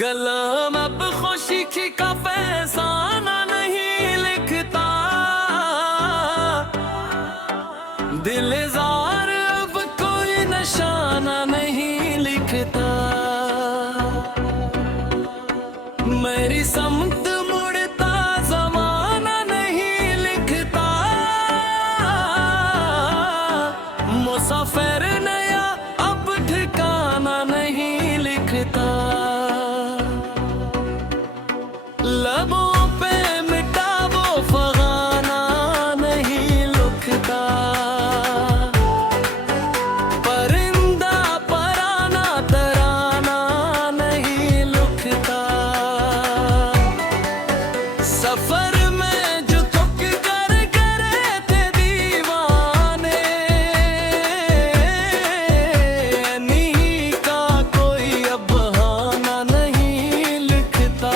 गलम अब खुशी का फैसाना नहीं लिखता, दिलजार अब कोई निशाना नहीं लिखता। मेरी समत मुड़ता जमाना नहीं लिखता, मुसाफिर नया अब ठिकाना नहीं लिखता। लबों पे मिटा वो फगाना नहीं लुकता, परिंदा पराना तराना नहीं लुकता। सफर में जो थक कर करे थे दीवाने, नी का कोई अब बहाना नहीं लिखता।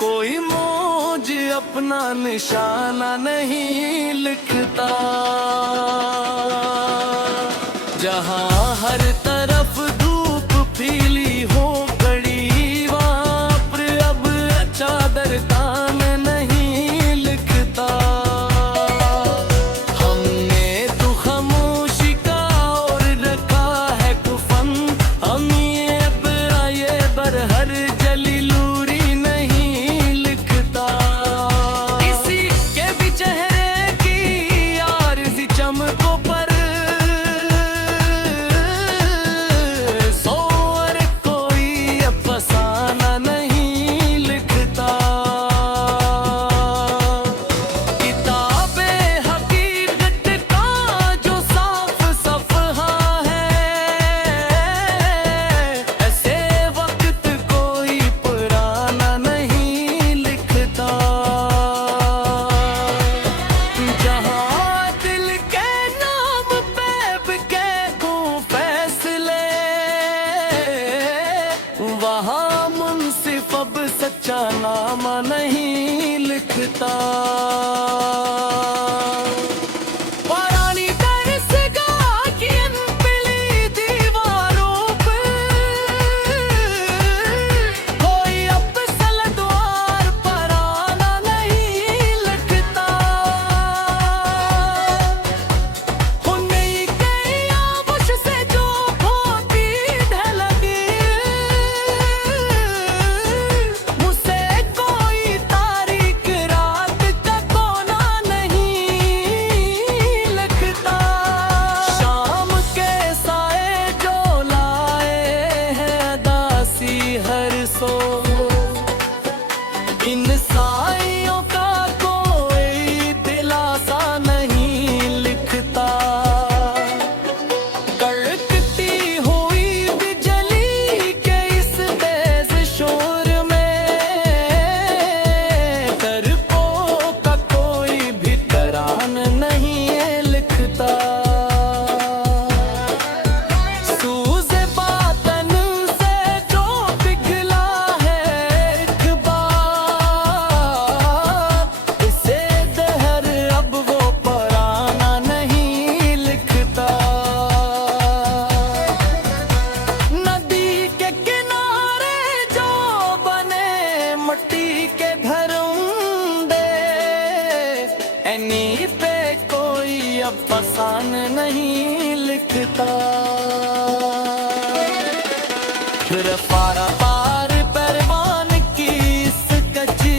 कोई मौज अपना निशाना नहीं लिखता, जहां हर तरफ धूप फीली हो गड़ी वहां पर अब चादर तान नहीं लिखता। हमने तो खामोशी का और रखा है कुफन, हम ये बरहर जली लूरी नहीं लिखता। किसी के भी चेहरे की आरज़ी चमकों पर सोवर कोई अफसाना नहीं लिखता। किताबे हकीकत का जो साफ सफ़हा है, ऐसे वक्त कोई पुराना नहीं लिखता। जहाँ दिल के नाम पे बिके खूं फैसले, वहाँ मुंसिफ अब सच्चा नामा नहीं लिखता। पुरानी दरसगाह की अनपिली दीवारों पे कोई अब सलद्वार पराना नहीं लिखता। नई गई आबुश से जो होती ढलगी, मुझसे कोई तारीख रात का कोना नहीं लिखता। शाम के साए जो लाए हैं दासी हर सो, इन साइयों का कोई दिलासा नहीं लिखता। कड़कती हुई बिजली के इस तेज शोर में डरपों का कोई भी तरान नहीं लिखता। सूज़े बातन से जो पिघला है एक बार, इसे दहर अब वो पराना नहीं लिखता। नदी के किनारे जो बने मिट्टी के घरौंदे, एनी पे कोई अब फसान नहीं लिखता। फिर पारा पार परवान की इस कच्ची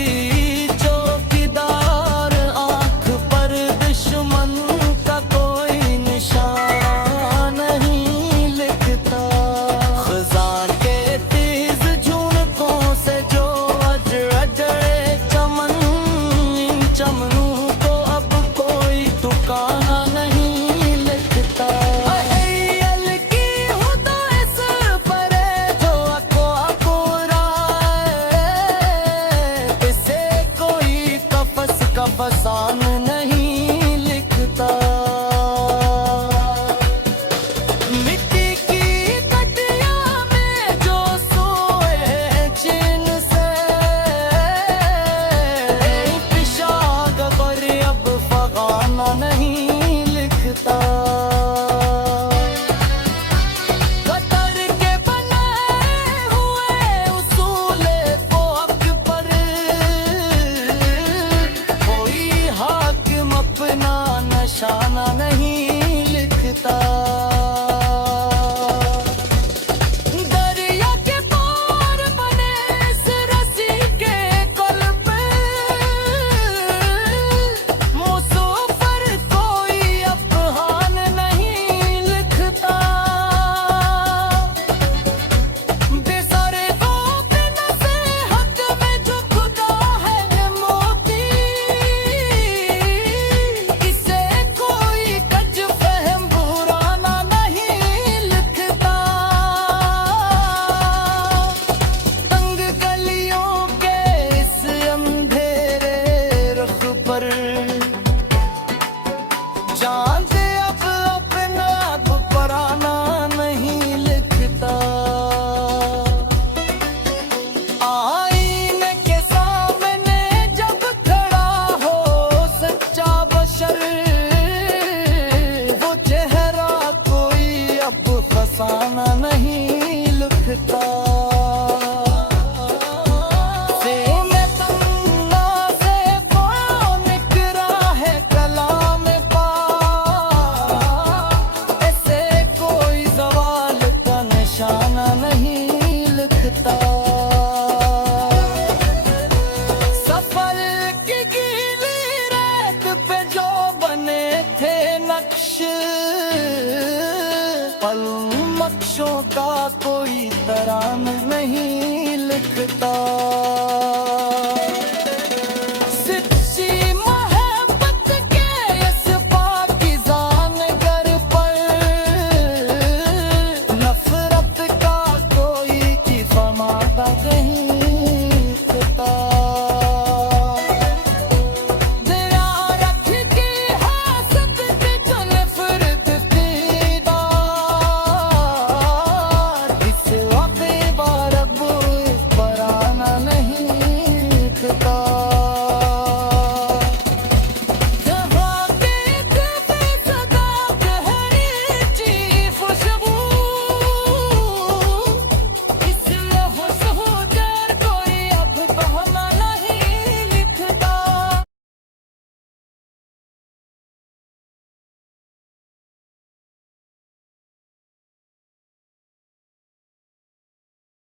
चौकीदार आंख पर दुश्मन का कोई निशान नहीं लिखता। खजान के तेज झुनकों से जो अजड़े चमन, इन चमनों को अब कोई ठिकाना नहीं लिखता। नहीं लिखता।